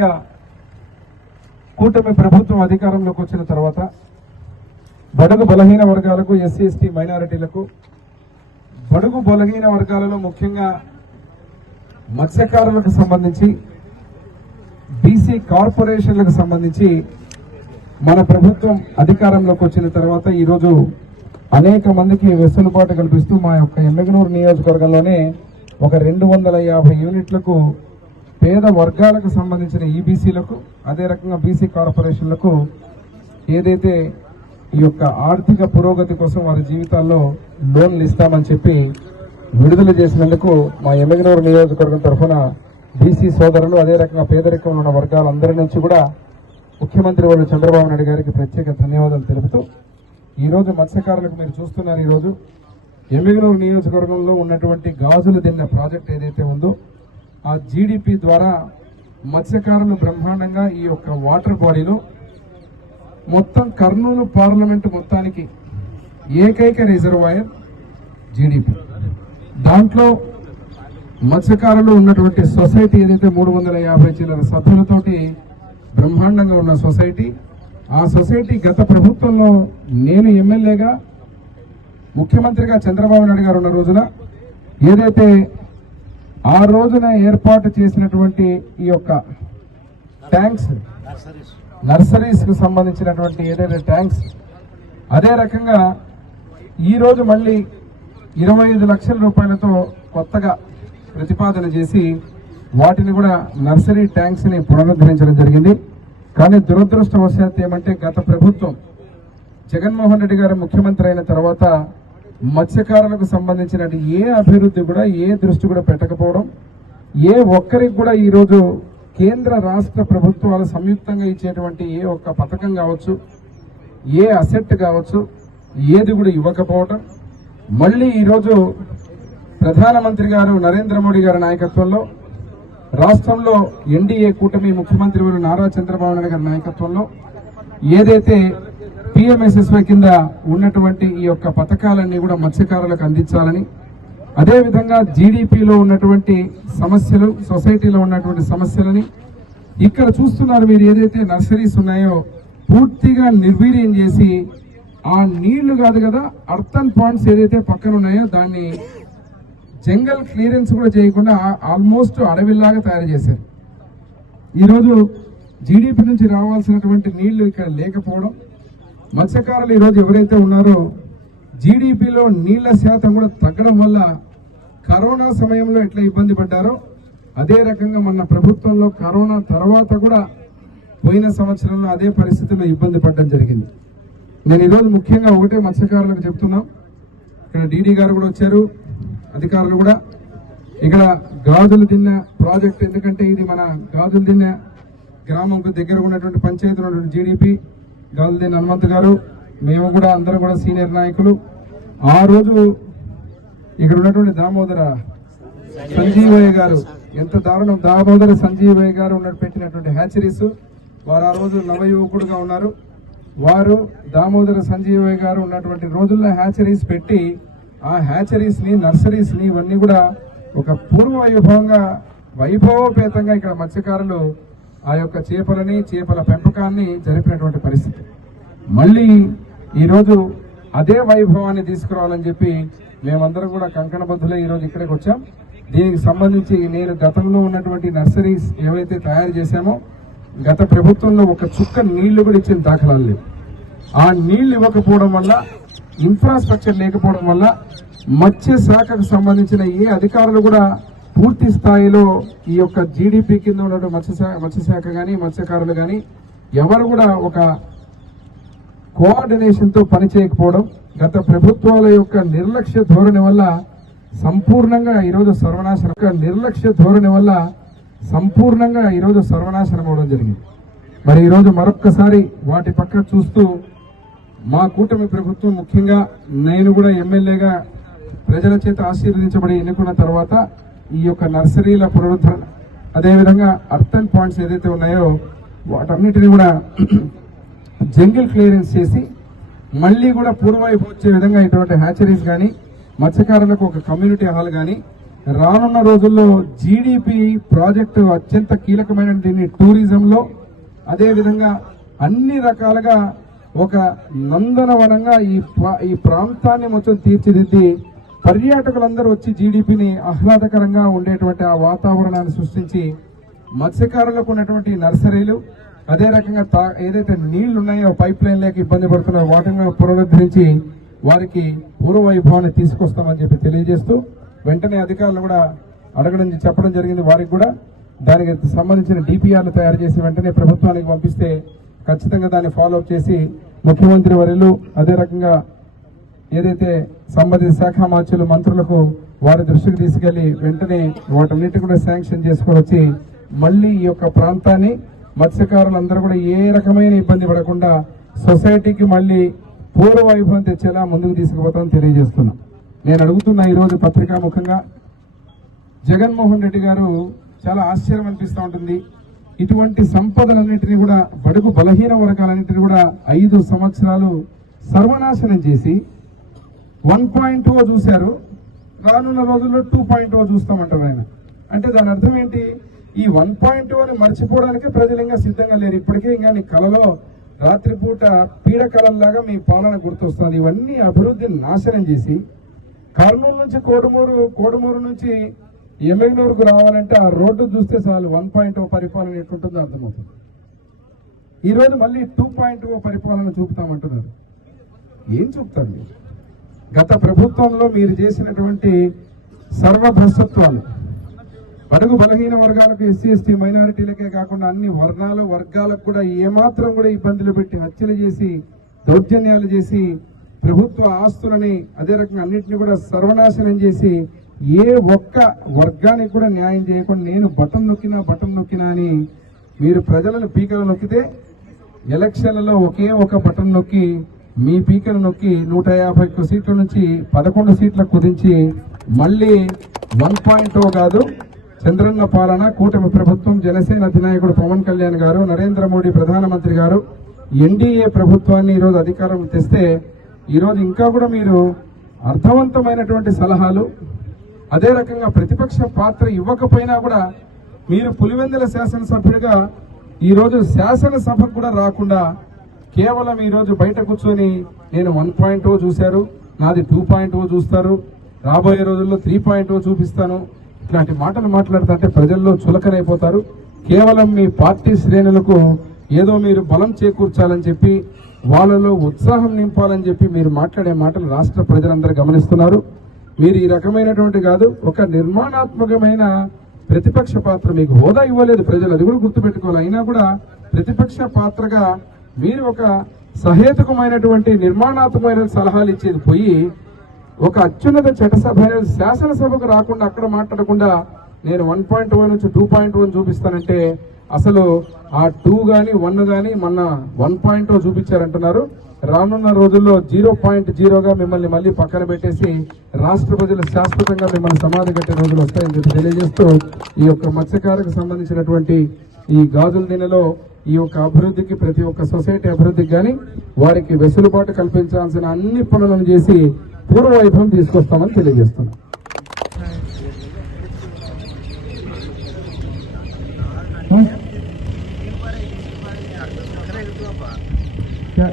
ముఖ్యంగా కూటమి ప్రభుత్వం అధికారంలోకి వచ్చిన తర్వాత బడుగు బలహీన వర్గాలకు, ఎస్సీ ఎస్టీ మైనారిటీలకు, బడుగు బలహీన వర్గాలలో ముఖ్యంగా మత్స్యకారులకు సంబంధించి, బీసీ కార్పొరేషన్లకు సంబంధించి మన ప్రభుత్వం అధికారంలోకి వచ్చిన తర్వాత ఈరోజు అనేక మందికి వెసులుబాటు కల్పిస్తూ మా యొక్క ఎమ్మిగనూరు నియోజకవర్గంలోనే ఒక 250 యూనిట్లకు పేద వర్గాలకు సంబంధించిన ఈబీసీలకు, అదే రకంగా బీసీ కార్పొరేషన్లకు ఏదైతే ఈ యొక్క ఆర్థిక పురోగతి కోసం వారి జీవితాల్లో లోన్లు ఇస్తామని చెప్పి విడుదల చేసినందుకు మా ఎమ్మిగనూరు నియోజకవర్గం తరఫున బీసీ సోదరులు, అదే రకంగా పేదరికంలో ఉన్న వర్గాలందరి నుంచి కూడా ముఖ్యమంత్రి వారు చంద్రబాబు నాయుడు గారికి ప్రత్యేక ధన్యవాదాలు తెలుపుతూ ఈరోజు మత్స్యకారులకు మీరు చూస్తున్నారు, ఈరోజు ఎమ్మిగనూరు నియోజకవర్గంలో ఉన్నటువంటి గాజుల దిన్నె ప్రాజెక్ట్ ఏదైతే ఉందో ఆ జీడీపీ ద్వారా మత్స్యకారులు బ్రహ్మాండంగా ఈ యొక్క వాటర్ బాడీలో మొత్తం కర్నూలు పార్లమెంటు మొత్తానికి ఏకైక రిజర్వాయర్ జీడీపీ. దాంట్లో మత్స్యకారులు ఉన్నటువంటి సొసైటీ ఏదైతే 350 చిల్లర సభ్యులతోటి బ్రహ్మాండంగా ఉన్న సొసైటీ, ఆ సొసైటీ గత ప్రభుత్వంలో నేను ఎమ్మెల్యేగా, ముఖ్యమంత్రిగా చంద్రబాబు నాయుడు గారు ఉన్న రోజున ఏదైతే ఆ రోజున ఏర్పాటు చేసినటువంటి ఈ యొక్క ట్యాంక్స్, నర్సరీస్ కు సంబంధించినటువంటి ఏదైతే ట్యాంక్స్, అదే రకంగా ఈరోజు మళ్ళీ 25 లక్షల రూపాయలతో కొత్తగా ప్రతిపాదన చేసి వాటిని కూడా నర్సరీ ట్యాంక్స్ ని పునరుద్ధరించడం జరిగింది. కానీ దురదృష్టవశాత్తు ఏమంటే గత ప్రభుత్వం జగన్మోహన్ రెడ్డి గారు ముఖ్యమంత్రి అయిన తర్వాత మత్స్యకారులకు సంబంధించిన ఏ అభివృద్ధి కూడా, ఏ దృష్టి కూడా పెట్టకపోవడం, ఏ ఒక్కరికి కూడా ఈరోజు కేంద్ర రాష్ట్ర ప్రభుత్వాలు సంయుక్తంగా ఇచ్చేటువంటి ఏ ఒక్క పథకం కావచ్చు, ఏ అసెట్ కావచ్చు, ఏది కూడా ఇవ్వకపోవడం, మళ్ళీ ఈరోజు ప్రధానమంత్రి గారు నరేంద్ర మోడీ గారి నాయకత్వంలో రాష్ట్రంలో ఎన్డీఏ కూటమి ముఖ్యమంత్రి వారు నారా చంద్రబాబు నాయుడు గారి నాయకత్వంలో ఏదైతే పిఎంఎస్ఎస్వై కింద ఉన్నటువంటి ఈ యొక్క పథకాలన్నీ కూడా మత్స్యకారులకు అందించాలని, అదేవిధంగా జీడీపీలో ఉన్నటువంటి సమస్యలు, సొసైటీలో ఉన్నటువంటి సమస్యలని ఇక్కడ చూస్తున్నారు మీరు, ఏదైతే నర్సరీస్ ఉన్నాయో పూర్తిగా నిర్వీర్యం చేసి ఆ నీళ్లు కాదు కదా అర్థన్ పాండ్స్ ఏదైతే పక్కన ఉన్నాయో దాన్ని జంగల్ క్లియరెన్స్ కూడా చేయకుండా ఆల్మోస్ట్ అడవిలాగా తయారు చేశారు. ఈరోజు జీడీపీ నుంచి రావాల్సినటువంటి నీళ్లు ఇక్కడ లేకపోవడం, మత్స్యకారులు ఈరోజు ఎవరైతే ఉన్నారో జీడీపీలో నీళ్ల శాతం కూడా తగ్గడం వల్ల కరోనా సమయంలో ఎట్లా ఇబ్బంది పడ్డారో అదే రకంగా మన ప్రభుత్వంలో కరోనా తర్వాత కూడా పోయిన సంవత్సరంలో అదే పరిస్థితుల్లో ఇబ్బంది పడడం జరిగింది. నేను ఈరోజు ముఖ్యంగా ఒకటే మత్స్యకారులకు చెప్తున్నాం, ఇక్కడ డీడీ గారు కూడా వచ్చారు, అధికారులు కూడా, ఇక్కడ గాజుల దిన్నె ప్రాజెక్ట్, ఎందుకంటే ఇది మన గాజుల దిన్నె గ్రామంకు దగ్గర ఉన్నటువంటి పంచాయతీ ఉన్నటువంటి జీడీపీ గాజుల దిన్నె హనుమంత్ గారు, మేము కూడా అందరూ కూడా సీనియర్ నాయకులు ఆ రోజు ఇక్కడ ఉన్నటువంటి దామోదర సంజీవయ్య గారు, ఎంత దారుణం, దామోదర సంజీవయ్య గారు పెట్టినటువంటి హ్యాచరీస్, వారు ఆ రోజు నవ యువకుడుగా ఉన్నారు, వారు దామోదర సంజీవయ్య గారు ఉన్నటువంటి రోజుల్లో హ్యాచరీస్ పెట్టి ఆ హ్యాచరీస్ ని, నర్సరీస్ ని ఇవన్నీ కూడా ఒక పూర్వ వైభవోపేతంగా ఇక్కడ మత్స్యకారులు ఆ యొక్క చేపలని, చేపల పెంపకాన్ని జరిపినటువంటి పరిస్థితి. మళ్ళీ ఈరోజు అదే వైభవాన్ని తీసుకురావాలని చెప్పి మేమందరం కూడా కంకణబద్ధులై ఈరోజు ఇక్కడికి వచ్చాం. దీనికి సంబంధించి నేను గతంలో ఉన్నటువంటి నర్సరీస్ ఏవైతే తయారు చేశామో గత ప్రభుత్వంలో ఒక చుక్క నీళ్లు కూడా ఇచ్చిన దాఖలాలు లేవు. ఆ నీళ్లు ఇవ్వకపోవడం వల్ల, ఇన్ఫ్రాస్ట్రక్చర్ లేకపోవడం వల్ల మత్స్య శాఖకు సంబంధించిన ఏ అధికారులు కూడా పూర్తి స్థాయిలో ఈ యొక్క జీడీపీ కింద ఉన్నటువంటి మత్స్యశాఖ కానీ, మత్స్యకారులు కానీ ఎవరు కూడా ఒక కోఆర్డినేషన్ తో పనిచేయకపోవడం, గత ప్రభుత్వాల యొక్క నిర్లక్ష్య ధోరణి వల్ల సంపూర్ణంగా ఈరోజు సర్వనాశనం అవడం జరిగింది. మరి ఈరోజు మరొక్కసారి వాటి పక్క చూస్తూ మా కూటమి ప్రభుత్వం, ముఖ్యంగా నేను కూడా ఎమ్మెల్యేగా ప్రజల చేత ఆశీర్వదించబడి ఎన్నుకున్న తర్వాత ఈ యొక్క నర్సరీల పునరుద్ధరణ, అదేవిధంగా అర్థన్ పాయింట్స్ ఏదైతే ఉన్నాయో వాటన్నిటిని కూడా జంగిల్ క్లియరెన్స్ చేసి మళ్ళీ కూడా పూర్వవైపు వచ్చే విధంగా ఇటువంటి హ్యాచరీస్ కానీ, మత్స్యకారులకు ఒక కమ్యూనిటీ హాల్ కానీ, రానున్న రోజుల్లో జీడిపి ప్రాజెక్టు అత్యంత కీలకమైన టూరిజంలో, అదేవిధంగా అన్ని రకాలుగా ఒక నందనవనంగా ఈ ప్రాంతాన్ని మొత్తం తీర్చిదిద్ది పర్యాటకులందరూ వచ్చి జీడిపిని ఆహ్లాదకరంగా ఉండేటువంటి ఆ వాతావరణాన్ని సృష్టించి మత్స్యకారులకు ఉన్నటువంటి నర్సరీలు, అదే రకంగా ఏదైతే నీళ్లు ఉన్నాయో పైప్ లైన్ లేక ఇబ్బంది పడుతున్నాయో వాటిని పునరుద్ధరించి వారికి పూర్వ వైభవాన్ని తీసుకొస్తామని చెప్పి తెలియజేస్తూ వెంటనే అధికారులు కూడా చెప్పడం జరిగింది. వారికి కూడా దానికి సంబంధించిన డిపిఆర్లు తయారు చేసి వెంటనే ప్రభుత్వానికి పంపిస్తే ఖచ్చితంగా దాన్ని ఫాలో అప్ చేసి ముఖ్యమంత్రి వర్యులు, అదే రకంగా ఏదైతే సంబంధిత శాఖ మార్చులు మంత్రులకు వారి దృష్టికి తీసుకెళ్లి వెంటనే వాటన్నిటి కూడా శాంక్షన్ చేసుకొని వచ్చి మళ్లీ ఈ యొక్క ప్రాంతాన్ని మత్స్యకారులందరూ కూడా ఏ రకమైన ఇబ్బంది పడకుండా సొసైటీకి మళ్లీ పూర్వ వైభవం తెచ్చేలా ముందుకు తీసుకుపోతామని తెలియజేస్తున్నాం. నేను అడుగుతున్నా ఈరోజు పత్రికాముఖంగా, జగన్మోహన్ రెడ్డి గారు చాలా ఆశ్చర్యం అనిపిస్తూ ఉంటుంది. ఇటువంటి సంపదలన్నింటినీ కూడా బడుగు బలహీన వర్గాలన్నింటినీ కూడా 5 సంవత్సరాలు సర్వనాశనం చేసి 1.0 చూశారు. రానున్న రోజుల్లో 2.0 చూస్తామంటారు ఆయన. అంటే దాని అర్థం ఏంటి? ఈ 1.0 మర్చిపోవడానికి ప్రజలు ఇంకా సిద్ధంగా లేరు. ఇప్పటికే ఇంకా నీ కలలో రాత్రిపూట పీడకలల్లాగా మీ పాలన గుర్తొస్తుంది. ఇవన్నీ అభివృద్ధిని నాశనం చేసి కర్నూలు నుంచి కోడుమూరు నుంచి ఎమ్మెగ్నూరుకు రావాలంటే ఆ రోడ్డు చూస్తే చాలు 1.0 పరిపాలన ఎట్లుంటుందో అర్థమవుతుంది. ఈరోజు మళ్ళీ 2.0 పరిపాలన చూపుతామంటున్నారు. ఏం చూపుతారు మీరు? గత ప్రభుత్వంలో మీరు చేసినటువంటి సర్వభ్రష్టత్వాలు బడుగు బలహీన వర్గాలకు, ఎస్సీ ఎస్టీ మైనారిటీలకే కాకుండా అన్ని వర్గాలకు కూడా ఏమాత్రం కూడా ఇబ్బందులు పెట్టి హత్యలు చేసి దౌర్జన్యాలు చేసి ప్రభుత్వ ఆస్తులని అదే రకంగా అన్నింటినీ కూడా సర్వనాశనం చేసి ఏ ఒక్క వర్గానికి కూడా న్యాయం చేయకుండా నేను బటన్ నొక్కినా అని మీరు ప్రజలను పీకలు నొక్కితే ఎలక్షన్లలో ఒకే ఒక బటన్ నొక్కి మీ పీకలు నొక్కి 150 సీట్ల నుంచి 11 సీట్లకు కుదించి మళ్ళీ 1.0 కాదు చంద్రన్న పాలన, కూటమి ప్రభుత్వం, జనసేన అధినాయకుడు పవన్ కళ్యాణ్ గారు, నరేంద్ర మోడీ ప్రధానమంత్రి గారు ఎన్డీఏ ప్రభుత్వాన్ని ఈరోజు అధికారం తెస్తే ఈరోజు ఇంకా కూడా మీరు అర్థవంతమైనటువంటి సలహాలు, అదే రకంగా ప్రతిపక్ష పాత్ర ఇవ్వకపోయినా కూడా మీరు పులివెందుల శాసనసభ్యుడిగా ఈరోజు శాసనసభకు కూడా రాకుండా కేవలం ఈరోజు బయట కూర్చొని నేను 1.0 చూశారు, నాది 2.0 చూస్తారు, రాబోయే రోజుల్లో 3.0 చూపిస్తాను, ఇట్లాంటి మాటలు మాట్లాడుతుంటే ప్రజల్లో చులకనైపోతారు. కేవలం మీ పార్టీ శ్రేణులకు ఏదో మీరు బలం చేకూర్చాలని చెప్పి వాళ్ళలో ఉత్సాహం నింపాలని చెప్పి మీరు మాట్లాడే మాటలు రాష్ట్ర ప్రజలందరూ గమనిస్తున్నారు. మీరు ఈ రకమైనటువంటి కాదు, ఒక నిర్మాణాత్మకమైన ప్రతిపక్ష పాత్ర మీకు హోదా ఇవ్వలేదు ప్రజలు, అది కూడా గుర్తుపెట్టుకోవాలి. అయినా కూడా ప్రతిపక్ష పాత్రగా మీరు ఒక సహేతుకమైనటువంటి నిర్మాణాత్మకమైన సలహాలు ఇచ్చేది పోయి ఒక అత్యున్నత చట్టసభ శాసనసభకు రాకుండా అక్కడ మాట్లాడకుండా నేను 1.0 నుంచి 2.0 చూపిస్తానంటే అసలు ఆ 2 గాని 1 గాని మొన్న 1.0 చూపించారంటున్నారు. రానున్న రోజుల్లో 0.0గా మిమ్మల్ని మళ్ళీ పక్కన పెట్టేసి రాష్ట్ర ప్రజలు శాశ్వతంగా మిమ్మల్ని సమాధి కట్టే రోజులు వస్తాయని చెప్పి తెలియజేస్తూ ఈ యొక్క మత్స్యకారులకు సంబంధించినటువంటి ఈ గాజుల దినలో ఈ యొక్క అభివృద్ధికి, ప్రతి ఒక్క సొసైటీ అభివృద్ధికి గాని వారికి వెసులుబాటు కల్పించాల్సిన అన్ని పనులను చేసి పూర్వ వైభవం తీసుకొస్తామని తెలియజేస్తున్నాం. क्या